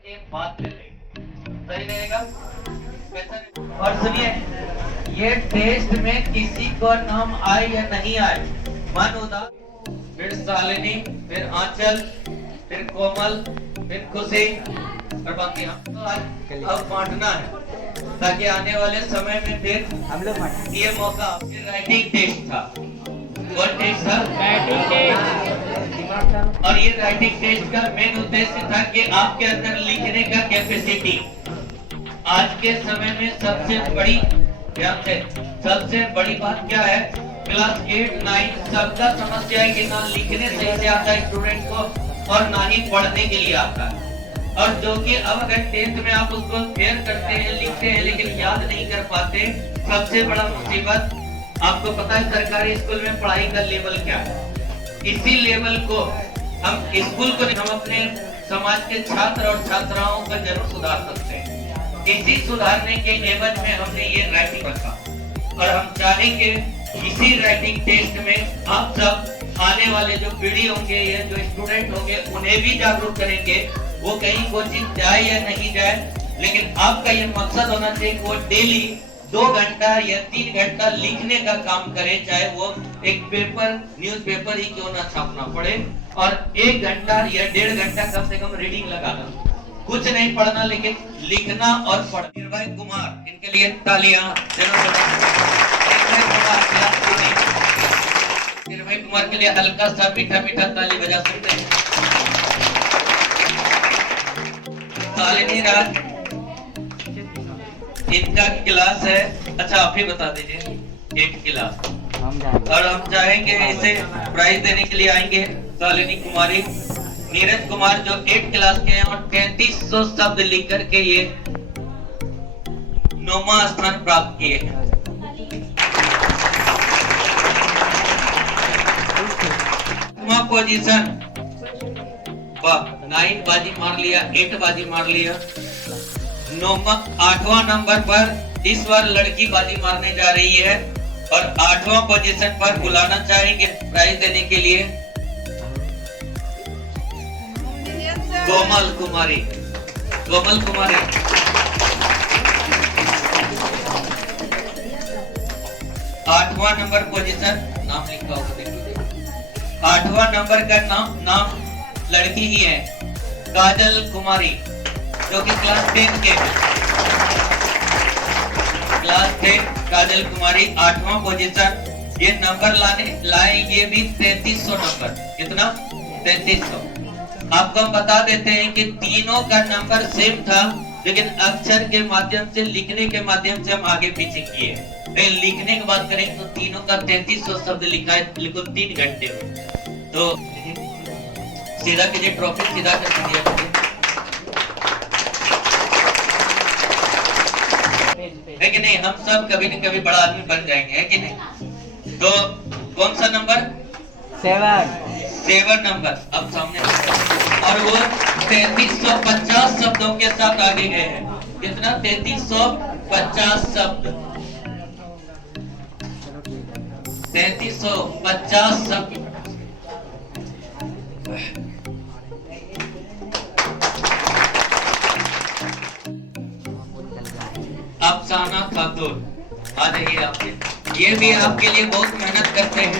एक बात ले लेंगे, सही रहेगा। और सुनिए, ये टेस्ट में किसी को नाम आए या नहीं आए, मन उदास, फिर शालिनी, फिर आंचल, फिर कोमल, फिर खुशी, और बाकी हम तो आज अब बांटना है ताकि आने वाले समय में फिर हम लोग ये मौका। फिर राइटिंग टेस्ट था, कौन टेस्ट था? Writing test. और ये राइटिंग टेस्ट का मेन उद्देश्य था कि आपके अंदर लिखने का कैपेसिटी। आज के समय में सबसे बड़ी, ध्यान से, सबसे बड़ी बात क्या है? क्लास 8, 9 सबका समस्या है कि ना लिखने सही से आता है स्टूडेंट को और ना ही पढ़ने के लिए आता है। और जो कि अब अगर 10th में आप उसको फेयर करते हैं, लिखते हैं, लेकिन याद नहीं कर पाते, सबसे बड़ा मुसीबत। आपको पता है सरकारी स्कूल में पढ़ाई का लेवल क्या है? इसी लेवल को हम स्कूल को, हम अपने समाज के छात्र और छात्राओं का जरूर सुधार सकते हैं। इसी सुधारने के एवज में हमने ये राइटिंग रखा और हम चाहेंगे इसी राइटिंग टेस्ट में आप सब आने वाले जो पीढ़ी होंगे या जो स्टूडेंट होंगे उन्हें भी जागरूक करेंगे। वो कहीं कोचिंग जाए या नहीं जाए, लेकिन आपका ये मकसद होना चाहिए कि वो डेली 2 घंटा या 3 घंटा लिखने का काम करे, चाहे वो एक पेपर, न्यूज़पेपर ही क्यों ना छापना पड़े, और 1 घंटा या 1.5 घंटा कम से कम रीडिंग लगाना। कुछ नहीं पढ़ना, लेकिन लिखना और पढ़ना। निर्भय कुमार, इनके लिए तालियां। निर्भय कुमार के लिए हल्का सा मीठा मीठा ताली बजा सकते हैं। शालिनी राज, इनका क्लास है, अच्छा आप ही बता दीजिए, 8 क्लास। और हम चाहेंगे इसे प्राइज देने के लिए आएंगे शालिनी कुमारी, नीरज कुमार जो 8 क्लास के हैं और 3300 शब्द लिख करके ये 9वां स्थान प्राप्त किए हैं। पोजीशन, वाह, 9 बाजी मार लिया, 8 बाजी मार लिया। 8वां नंबर पर इस बार लड़की बाजी मारने जा रही है और 8वां पोजीशन पर बुलाना चाहेंगे प्राइज देने के लिए कोमल कुमारी। कोमल कुमारी 8वां नंबर पोजीशन, नाम लिखा होगा देखिए। 8वां नंबर का नाम लड़की ही है, काजल कुमारी, जो कि क्लास 10 के, क्लास 10 काजल कुमारी 8वां पोजीशन। ये नंबर लाए ये भी 3300 नंबर। कितना? 3300। आपको हम बता देते हैं कि तीनों का नंबर सेम था, लेकिन अक्षर के माध्यम से, लिखने के माध्यम से हम आगे पीछे किए। लिखने की बात करें तो तीनों का 3300 शब्द लिखा है, लिखो 3 घंटे में। तो सीधा कीजिए, ट्रॉफी सीधा कर दीजिए। है कि नहीं? हम सब कभी न कभी बड़ा आदमी बन जाएंगे, है कि नहीं? तो कौन सा नंबर? 7 नंबर अब सामने, और वो 3350 शब्दों के साथ आगे गए हैं। कितना? 3350 शब्द, 3350 शब्द। अफसाना खातून, आ जाइए आपके। ये भी आपके लिए बहुत मेहनत करते हैं।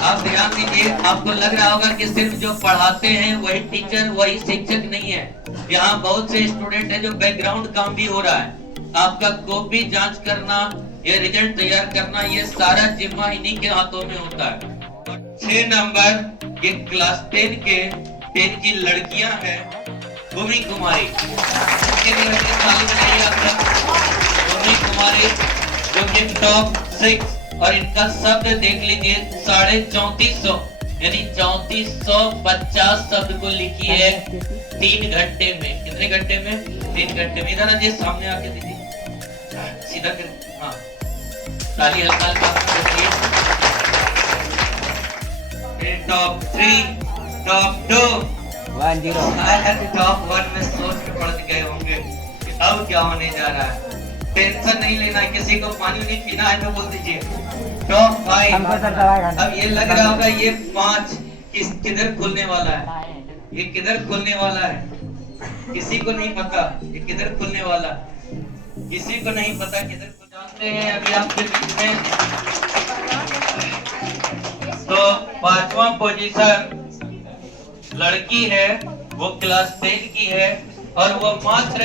आप ध्यान दीजिए, आपको लग रहा होगा कि सिर्फ जो पढ़ाते हैं वही टीचर, वही शिक्षक नहीं है। यहाँ बहुत से स्टूडेंट हैं जो बैकग्राउंड काम भी हो रहा है। आपका कॉपी जांच करना, ये रिजल्ट तैयार करना, ये सारा जिम्मा इन्हीं के हाथों में होता है। 6 नंबर ये क्लास 10 के 10 की लड़कियां हैं, भूमि कुमारी। इसके लिए ताली बजाइए आप सब। भूमि कुमारी जो कि टॉप 6, और इनका शब्द देख लीजिए 3450, यानी 3450 शब्द को लिखी है 3 घंटे में। कितने घंटे में? 3 घंटे में। इधर आइए, सामने आके दीजिए, सीधा कर। हाँ, ताली हल्का हल्का। टॉप 3, टॉप 2, 10, टॉप 1 में सोच के पढ़ गए होंगे अब क्या होने जा रहा है। टेंशन नहीं लेना, किसी को पानी नहीं पीना है तो बोल दीजिए। टॉप 5, अब ये लग रहा होगा ये 5 किधर खुलने वाला है, ये किधर खुलने वाला है। किसी को नहीं पता ये किधर खुलने वाला, किसी को नहीं पता किधर खुल जानते हैं अभी आपके बीच में। तो 5वां पोजीशन लड़की है, वो क्लास 10 की है और वो मात्र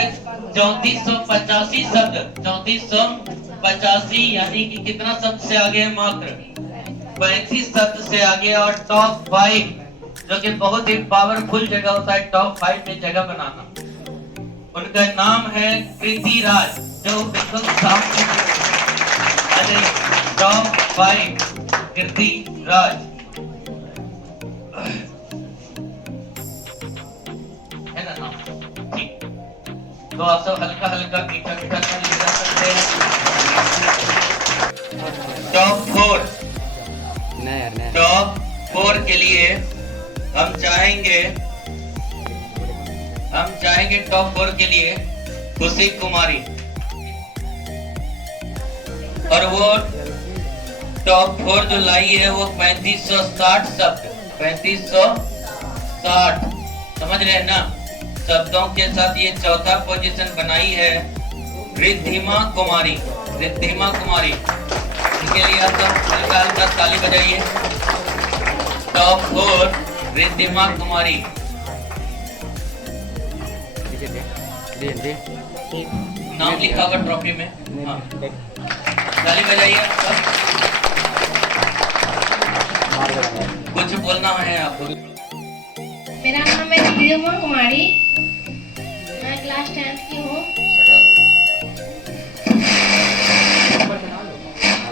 3485 शब्द, 3485 यानी कि कितना शब्द से आगे, मात्र 35 शब्द से आगे। और टॉप 5 जो कि बहुत ही पावरफुल जगह होता है टॉप 5 में जगह बनाना। उनका नाम है कृति राज, जो बिल्कुल सामने टॉप 5 कृति राज है ना नाम, ठीक। तो आप सब हल्का हल्का मीठा मीठा लिख सकते हैं। टॉप 4 टॉप 4 के लिए हम चाहेंगे टॉप 4 के लिए खुशी कुमारी, और वो टॉप 4 जो लाई है वो 3560 शब्द, 3560 समझ रहे हैं ना, शब्दों के साथ ये चौथा पोजीशन बनाई है रिद्धिमा कुमारी, रिद्धिमा कुमारी। इसके लिए आप सब हल्का हल्का ताली बजाइए। टॉप 4 रिद्धिमा कुमारी। नाम लिखा हुआ ट्रॉफी में, हाँ। ताली बजाइए। कुछ बोलना है आपको? मेरा नाम है रिद्धिमा कुमारी, मैं क्लास 10 की हूँ।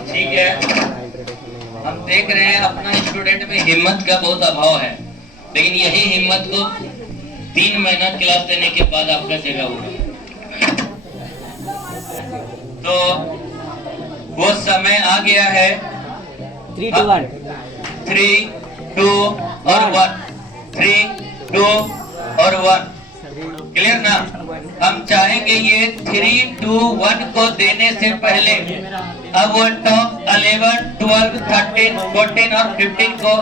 ठीक है, हम देख रहे हैं अपना स्टूडेंट में हिम्मत का बहुत अभाव है, लेकिन यही हिम्मत को 3 महीना क्लास देने के बाद आपका जगह होगा। तो वो समय आ गया है 3 2 1 3 2 और 1 3 2 और 1 क्लियर ना। हम चाहेंगे ये 3 2 1 को देने से पहले अब वो टॉप 11 12 13 14 और 15 को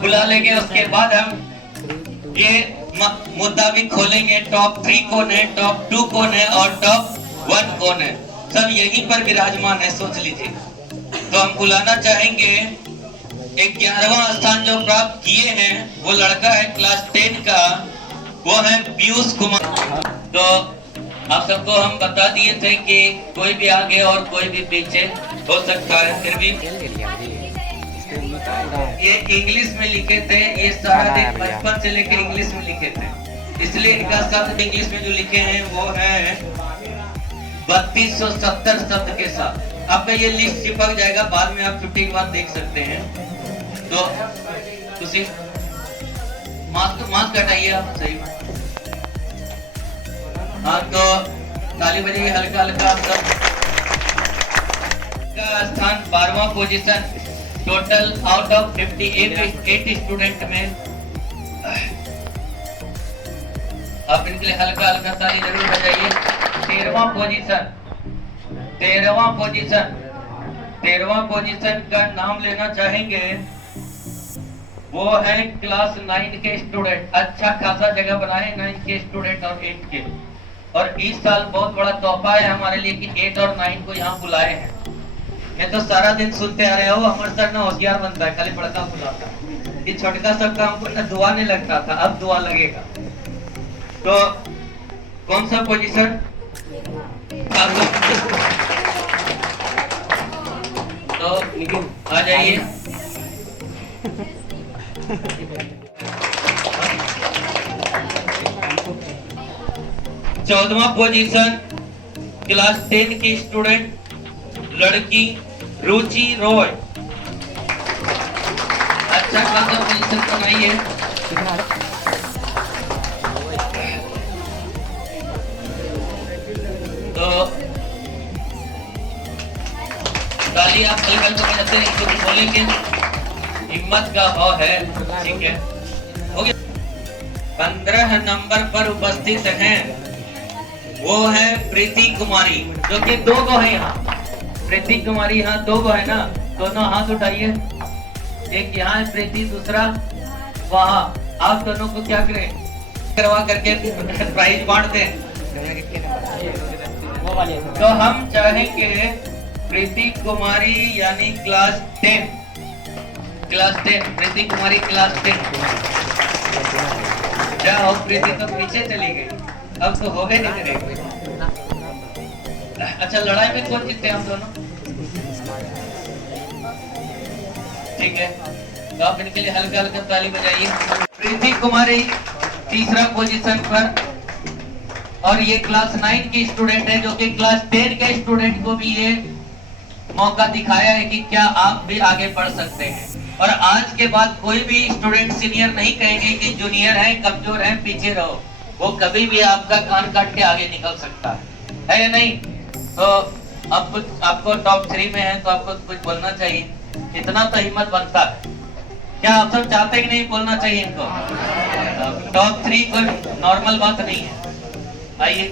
बुला लेंगे। उसके बाद हम ये मुद्दा भी खोलेंगे टॉप 3 कौन है, टॉप 2 कौन है और टॉप 1 कौन है। सब यहीं पर विराजमान है, सोच लीजिए। तो हम बुलाना चाहेंगे 11वां स्थान जो प्राप्त किए हैं वो लड़का है क्लास 10 का, वो है पीयूष कुमार। तो आप सबको हम बता दिए थे कि कोई भी आगे और कोई भी पीछे हो सकता है, फिर भी ये इंग्लिश में लिखे थे, ये सारा दिन बचपन से लेकर इंग्लिश में लिखे थे, इसलिए इनका शब्द इंग्लिश में जो लिखे हैं वो है 3270 शब्द के साथ। आपका ये लिस्ट चिपक जाएगा, बाद में आप 15 बार देख सकते हैं। तो मास्क हटाइए आप, सही। हाँ, तो ताली बजाइए हल्का हल्का। आप सब का स्थान 12वां position, total out of 58 student में। आप इनके लिए हल्का हल्का ताली जरूर बजाइए। 13वां पोजीशन का नाम लेना चाहेंगे, वो है क्लास 9 के स्टूडेंट। अच्छा खासा जगह बनाए 9 के स्टूडेंट और 8 के। और इस साल बहुत बड़ा तोहफा है हमारे लिए कि 8 और 9 को यहाँ बुलाए हैं। ये तो सारा दिन सुनते आ रहे हो, हमारे सर ना होशियार बनता है, खाली बड़का बुलाता है। ये छोटका सब काम को ना दुआ नहीं लगता था, अब दुआ लगेगा। तो कौन सा पोजीशन? तो आ जाइए। 14वां पोजीशन क्लास 10 की स्टूडेंट लड़की रुचि रॉय। अच्छा खासा पोजीशन बनाइए। तो ताली आप हल्का हल्का बजाते हैं, क्योंकि बोलेंगे हिम्मत का भाव है। ठीक है, हो गया। 15 नंबर पर उपस्थित हैं, वो है प्रीति कुमारी, जो कि 2 गो है यहाँ। प्रीति कुमारी यहाँ 2 गो है ना, दोनों हाथ उठाइए। एक यहाँ है प्रीति, दूसरा वहाँ। आप दोनों को क्या करें, करवा करके प्राइज बांटते हैं। वो वाले तो हम चाहेंगे प्रीति कुमारी यानी क्लास 10 प्रीति कुमारी क्लास 10। क्या हो प्रीति तो पीछे चली गई, अब तो हो गए नहीं करेगी। अच्छा लड़ाई में कौन जीते हम दोनों? ठीक है, तो आप इनके लिए हल्का हल्का ताली बजाइए। प्रीति कुमारी तीसरा पोजीशन पर, और ये क्लास 9 की स्टूडेंट है जो कि क्लास 10 के स्टूडेंट को भी ये मौका दिखाया है कि क्या आप भी आगे बढ़ सकते हैं। और आज के बाद कोई भी स्टूडेंट सीनियर नहीं कहेंगे कि जूनियर है, कमजोर है, पीछे रहो। वो कभी भी आपका कान काट के आगे निकल सकता है या नहीं? तो अब आपको टॉप 3 में है तो आपको कुछ बोलना चाहिए, इतना तो हिम्मत बनता है। क्या आप सब चाहते कि नहीं बोलना चाहिए इनको? टॉप 3 कोई नॉर्मल बात नहीं है। आइए,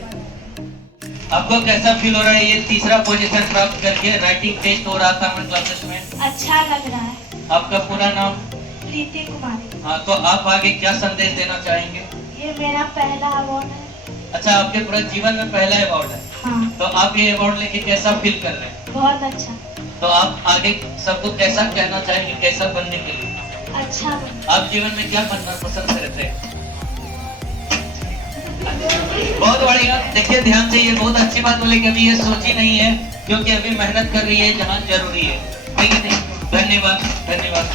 आपको कैसा फील हो रहा है ये तीसरा पोजीशन प्राप्त करके? राइटिंग टेस्ट हो रहा था हमारे क्लासेस में। अच्छा लग रहा है। आपका पूरा नाम? प्रीति कुमारी। हाँ, तो आप आगे क्या संदेश देना चाहेंगे? ये मेरा पहला अवार्ड है। अच्छा, आपके पूरे जीवन में पहला अवार्ड है? हाँ। तो आप ये अवार्ड लेके कैसा फील कर रहे हैं? बहुत अच्छा। तो आप आगे सबको कैसा कहना चाहेंगे, कैसा बनने के लिए? अच्छा। आप जीवन में क्या बनना पसंद करते हैं? बहुत बढ़िया। देखिए ध्यान से, ये बहुत अच्छी बात बोले कि अभी ये सोची नहीं है, क्योंकि अभी मेहनत कर रही है जहाँ जरूरी है। ठीक है, नहीं, धन्यवाद धन्यवाद।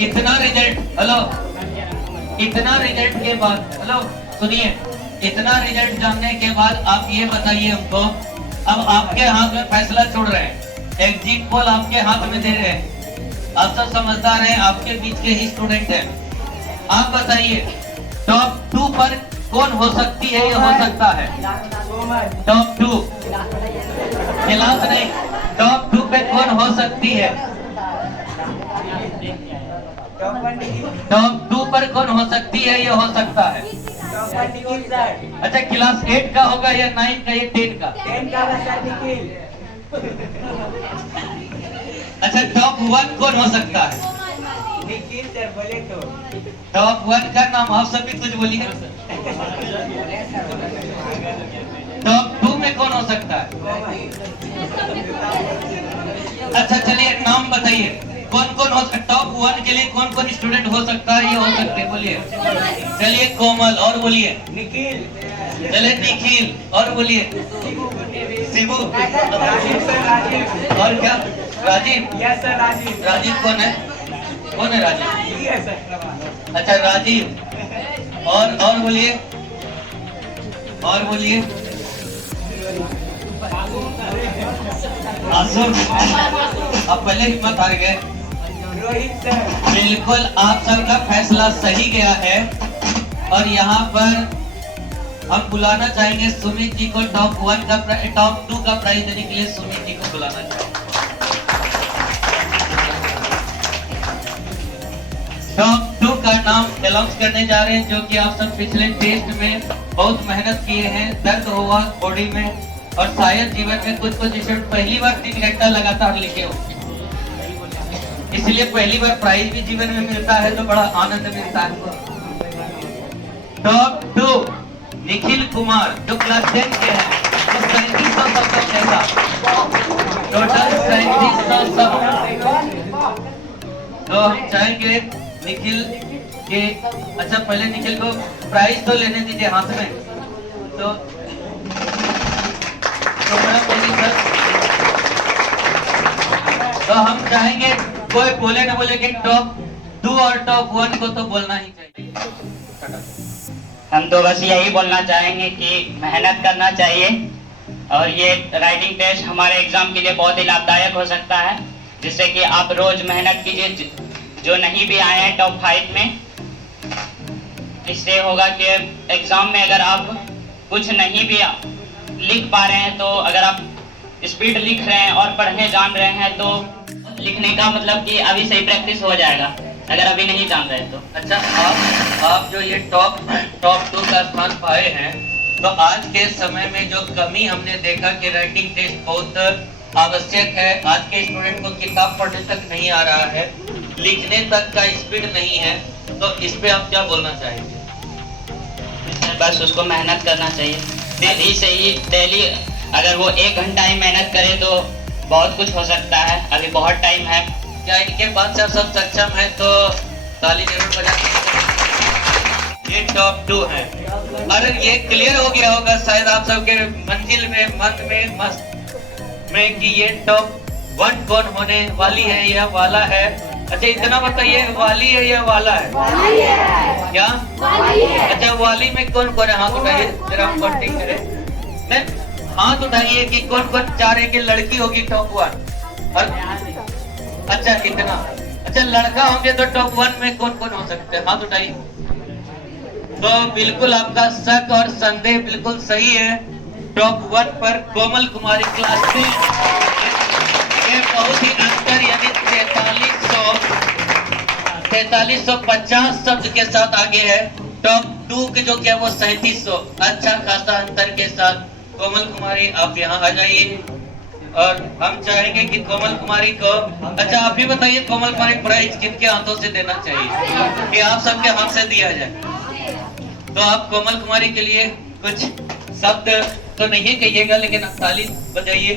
इतना रिजल्ट, हेलो, इतना रिजल्ट के बाद, हेलो सुनिए, इतना रिजल्ट जानने के बाद आप ये बताइए हमको, अब आपके हाथ में फैसला छोड़ रहे हैं, एग्जिट पोल आपके हाथ में दे रहे हैं, आप सब समझदार हैं, आपके बीच के ही स्टूडेंट हैं। आप बताइए टॉप 2 पर कौन हो सकती है? ये हो सकता है टॉप 2, क्लास नहीं, टॉप 2 पे कौन हो सकती है? टॉप 2 पर कौन हो सकती है? ये हो सकता है। अच्छा, क्लास 8 का होगा या 9 का या 10 का? अच्छा, टॉप 1 कौन हो सकता है? निखिल सर बोले तो। टॉप 1 का नाम आप सभी कुछ बोलिए। टॉप 2 में कौन हो सकता है? अच्छा चलिए नाम बताइए, कौन कौन हो सकता है? टॉप 1 के लिए कौन कौन स्टूडेंट हो सकता है? ये हो सकते हैं, बोलिए। चलिए कोमल, और बोलिए। निखिल। चलिए निखिल, और बोलिए। शिबू, और क्या? राजीव। Yes sir, Rajiv. राजीव कौन है? कौन है राजीव? ये सर। अच्छा राजीव, और बोलिए, और बोलिए। आसुम, अब पहले हिम्मत हार गए। रोहित सर। बिल्कुल आप सबका फैसला सही गया है, और यहाँ पर हम बुलाना चाहेंगे सुमित जी को। टॉप 2 का प्राइज देने के लिए सुमित जी को बुलाना चाहेंगे। टॉप 2 का नाम अनाउंस करने जा रहे हैं, जो कि आप सब पिछले टेस्ट में बहुत मेहनत किए हैं, दर्द हुआ बॉडी में, और शायद जीवन में कुछ स्टूडेंट पहली बार 3 घंटा लगातार लिखे हो, इसलिए पहली बार प्राइज भी जीवन में मिलता है तो बड़ा आनंद मिलता है। टॉप 2 निखिल कुमार, जो क्लास 10 के हैं, तो 3700 शब्दों के साथ टोटल 3700 शब्द। तो हम चाहेंगे निखिल के, अच्छा पहले निखिल को प्राइज तो लेने दीजिए हाथ में। तो हम चाहेंगे कोई बोले ना बोले कि टॉप 2 और टॉप 1 को तो बोलना ही चाहिए। हम तो बस यही बोलना चाहेंगे कि मेहनत करना चाहिए, और ये राइटिंग टेस्ट हमारे एग्जाम के लिए बहुत ही लाभदायक हो सकता है, जिससे कि आप रोज मेहनत कीजिए। जो नहीं भी आए हैं टॉप 5 में, इससे होगा कि एग्जाम में अगर आप कुछ नहीं भी लिख पा रहे हैं, तो अगर आप स्पीड लिख रहे हैं और पढ़ने जान रहे हैं, तो लिखने का मतलब कि अभी से ही प्रैक्टिस हो जाएगा, अगर अभी नहीं जान रहे तो। अच्छा, आप जो ये टॉप 2 का स्थान पाए हैं, तो आज के समय में जो कमी हमने देखा कि राइटिंग टेस्ट बहुत आवश्यक है, आज के स्टूडेंट को किताब पढ़ने तक नहीं आ रहा है, लिखने तक का स्पीड नहीं है, तो इस पे आप क्या बोलना चाहेंगे? बस उसको मेहनत करना चाहिए। डेली से ही डेली अगर वो 1 घंटा ही मेहनत करे तो बहुत कुछ हो सकता है। अभी बहुत टाइम है। क्या इनके बाद से आप सब सक्षम हैं तो ताली जरूर बजाइए। ये टॉप 2 है। अरे ये क्लियर हो गया होगा शायद आप सबके मंजिल में मन में मस्त में कि ये टॉप 1 कौन होने वाली है या वाला है। अच्छा इतना बताइए, वाली है या वाला है? वाली है। क्या वाली है। अच्छा वाली में कौन कौन है? हाथ उठाइए जरा हम काउंटिंग करें। नहीं, हाथ उठाइए कि कौन कौन चाह रहे कि लड़की होगी टॉप 1। और अच्छा इतना, अच्छा लड़का होंगे तो टॉप 1 में कौन कौन हो सकते हैं? हाथ उठाइए। तो बिल्कुल आपका शक और संदेह बिल्कुल सही है। टॉप 1 पर कोमल कुमारी क्लास में ये बहुत ही अंतर यानी 4350 शब्द के साथ आगे है। टॉप 2 के जो क्या वो 3700 अच्छा खासा अंतर के साथ। कोमल कुमारी आप यहाँ आ जाइए और हम चाहेंगे कि कोमल कुमारी को, अच्छा आप भी बताइए कोमल कुमारी प्राइज किनके हाथों से देना चाहिए कि आप सबके हाथ से दिया जाए? तो आप कोमल कुमारी के लिए कुछ शब्द तो नहीं कहिएगा लेकिन आप ताली बजाइए।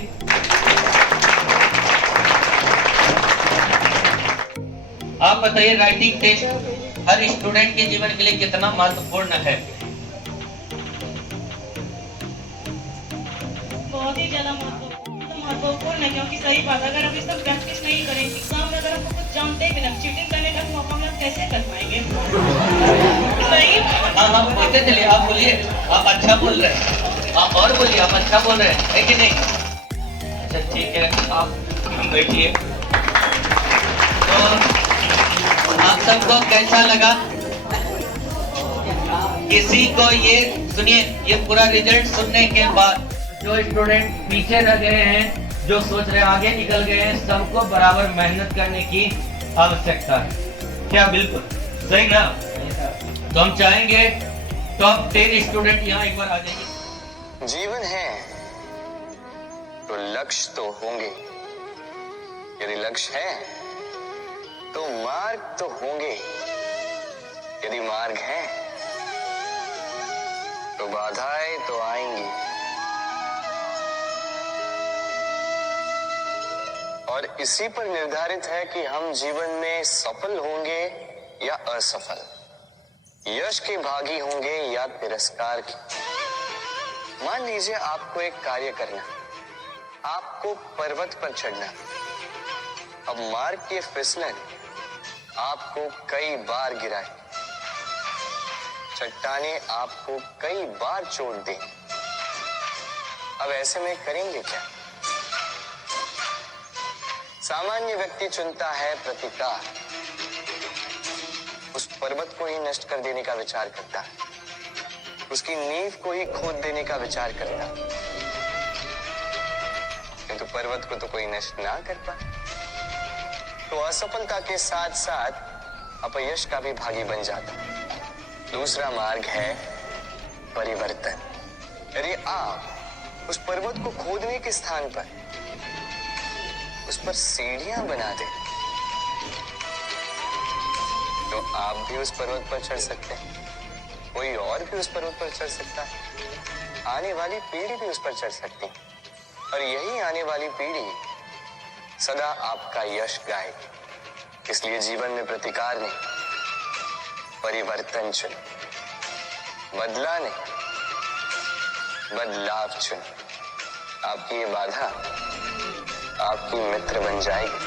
आप बताइए राइटिंग टेस्ट हर स्टूडेंट के जीवन के लिए कितना महत्वपूर्ण है? बहुत ही ज्यादा महत्वपूर्ण है, क्योंकि सही बात अगर हम इसका प्रैक्टिस नहीं करेंगे एग्जाम में, अगर हमको कुछ जानते भी ना, चीटिंग करने का मौका हम लोग कैसे कर पाएंगे? सही। हाँ बोलते चलिए, आप बोलिए, आप अच्छा बोल रहे हैं। आप और बोलिए, आप अच्छा बोल रहे हैं, है कि नहीं? अच्छा ठीक है, आप बैठिए। तो आप सबको कैसा लगा? किसी को ये सुनिए, ये पूरा रिजल्ट सुनने के बाद जो स्टूडेंट पीछे रह गए हैं, जो सोच रहे हैं आगे निकल गए हैं, सबको बराबर मेहनत करने की आवश्यकता है। क्या बिल्कुल सही ना? तो हम चाहेंगे टॉप 10 स्टूडेंट यहाँ एक बार आ जाइए। जीवन है तो लक्ष्य तो होंगे, यदि लक्ष्य है तो मार्ग तो होंगे, यदि मार्ग है तो बाधाएं तो आएंगी, और इसी पर निर्धारित है कि हम जीवन में सफल होंगे या असफल, यश के भागी होंगे या तिरस्कार के। मान लीजिए आपको एक कार्य करना, आपको पर्वत पर चढ़ना। अब मार्ग के फिसलन आपको कई बार गिराए, चट्टाने आपको कई बार चोट दें। अब ऐसे में करेंगे क्या? सामान्य व्यक्ति चुनता है प्रतिकार, उस पर्वत को ही नष्ट कर देने का विचार करता है, उसकी नींव को ही खोद देने का विचार करता है, किंतु पर्वत को तो कोई नष्ट ना कर पाए, तो असफलता के साथ साथ अपयश का भी भागी बन जाता है। दूसरा मार्ग है परिवर्तन। यदि आप उस पर्वत को खोदने के स्थान पर उस पर सीढ़ियां बना दें, तो आप भी उस पर्वत पर चढ़ सकते हैं, कोई और भी उस पर्वत पर चढ़ सकता है, आने वाली पीढ़ी भी उस पर चढ़ सकती है, और यही आने वाली पीढ़ी सदा आपका यश गाएगी। इसलिए जीवन में प्रतिकार नहीं, परिवर्तन चुनो, बदला नहीं, बदलाव चुनो। आपकी ये बाधा आपकी मित्र बन जाएगी।